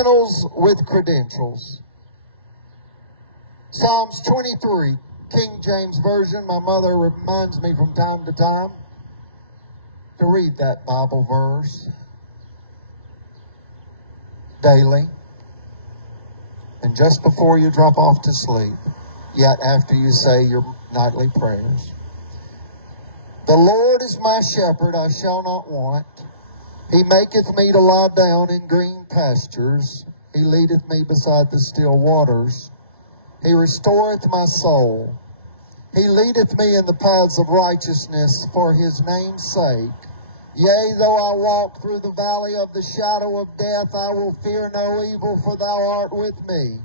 criminals with credentials. Psalms 23, King James Version. My mother reminds me from time to time to read that Bible verse daily. And just before you drop off to sleep, yet after you say your nightly prayers. The Lord is my shepherd, I shall not want. He maketh me to lie down in green pastures. He leadeth me beside the still waters. He restoreth my soul. He leadeth me in the paths of righteousness for his name's sake. Yea, though I walk through the valley of the shadow of death, I will fear no evil, for thou art with me.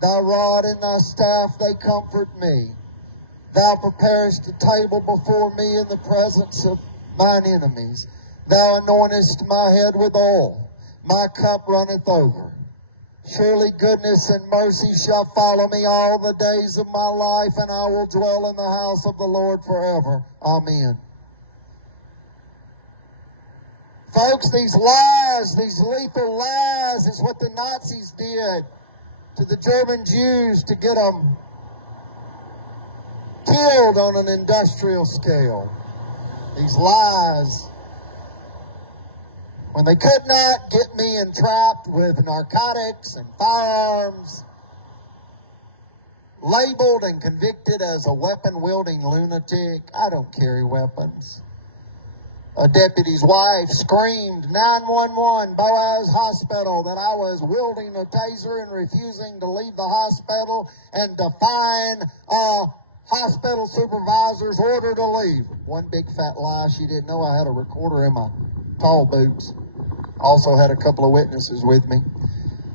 Thy rod and thy staff, they comfort me. Thou preparest a table before me in the presence of mine enemies. Thou anointest my head with oil. My cup runneth over. Surely goodness and mercy shall follow me all the days of my life, and I will dwell in the house of the Lord forever. Amen. Folks, these lies, these lethal lies, is what the Nazis did to the German Jews to get them killed on an industrial scale. These lies, when they could not get me entrapped with narcotics and firearms, labeled and convicted as a weapon-wielding lunatic. I don't carry weapons. A deputy's wife screamed 911 Boaz Hospital that I was wielding a taser and refusing to leave the hospital and defying a hospital supervisor's order to leave. One big fat lie. She didn't know I had a recorder in my tall boots. Also had a couple of witnesses with me.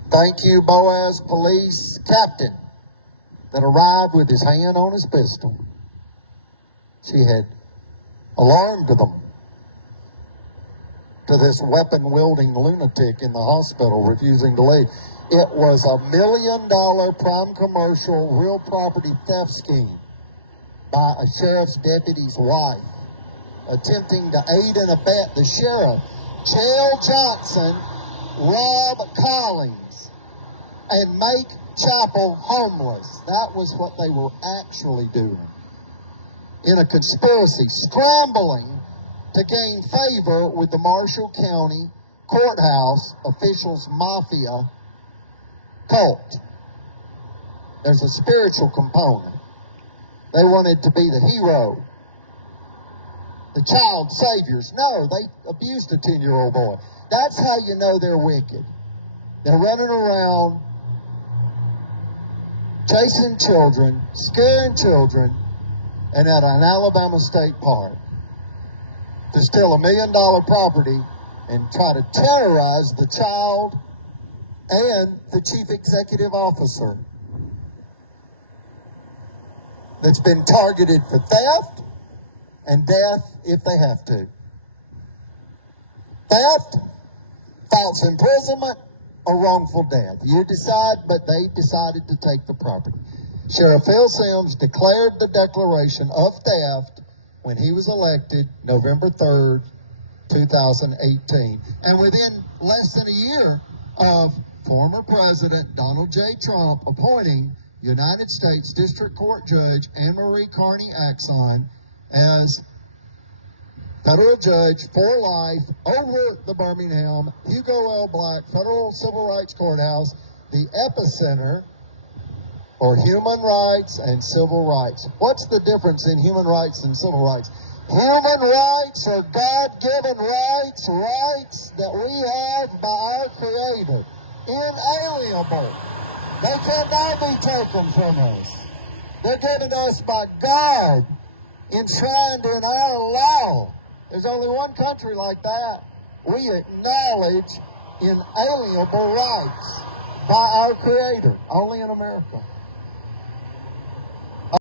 Thank you, Boaz police captain, that arrived with his hand on his pistol. She had alarmed them to this weapon-wielding lunatic in the hospital refusing to leave. It was $1 million prime commercial real property theft scheme by a sheriff's deputy's wife, attempting to aid and abet the sheriff, Jail Johnson, rob Collins, and make Chapel homeless. That was what they were actually doing. In a conspiracy, scrambling to gain favor with the Marshall County courthouse officials' mafia cult. There's a spiritual component. They wanted to be the hero, the child saviors. No, they abused a 10-year-old boy. That's how you know they're wicked. They're running around chasing children, scaring children, and at an Alabama state park to steal $1 million property and try to terrorize the child and the chief executive officer that's been targeted for theft and death if they have to. Theft, false imprisonment, or wrongful death. You decide, but they decided to take the property. Sheriff Phil Sims declared the declaration of theft when he was elected November 3rd, 2018. And within less than a year of former President Donald J. Trump appointing United States District Court Judge Anne Marie Carney Axon as federal judge for life over the Birmingham Hugo L. Black Federal Civil Rights Courthouse, the epicenter for human rights and civil rights. What's the difference in human rights and civil rights? Human rights are God-given rights, rights that we have by our Creator, inalienable. They cannot be taken from us. They're given to us by God, enshrined in our law. There's only one country like that. We acknowledge inalienable rights by our Creator, only in America.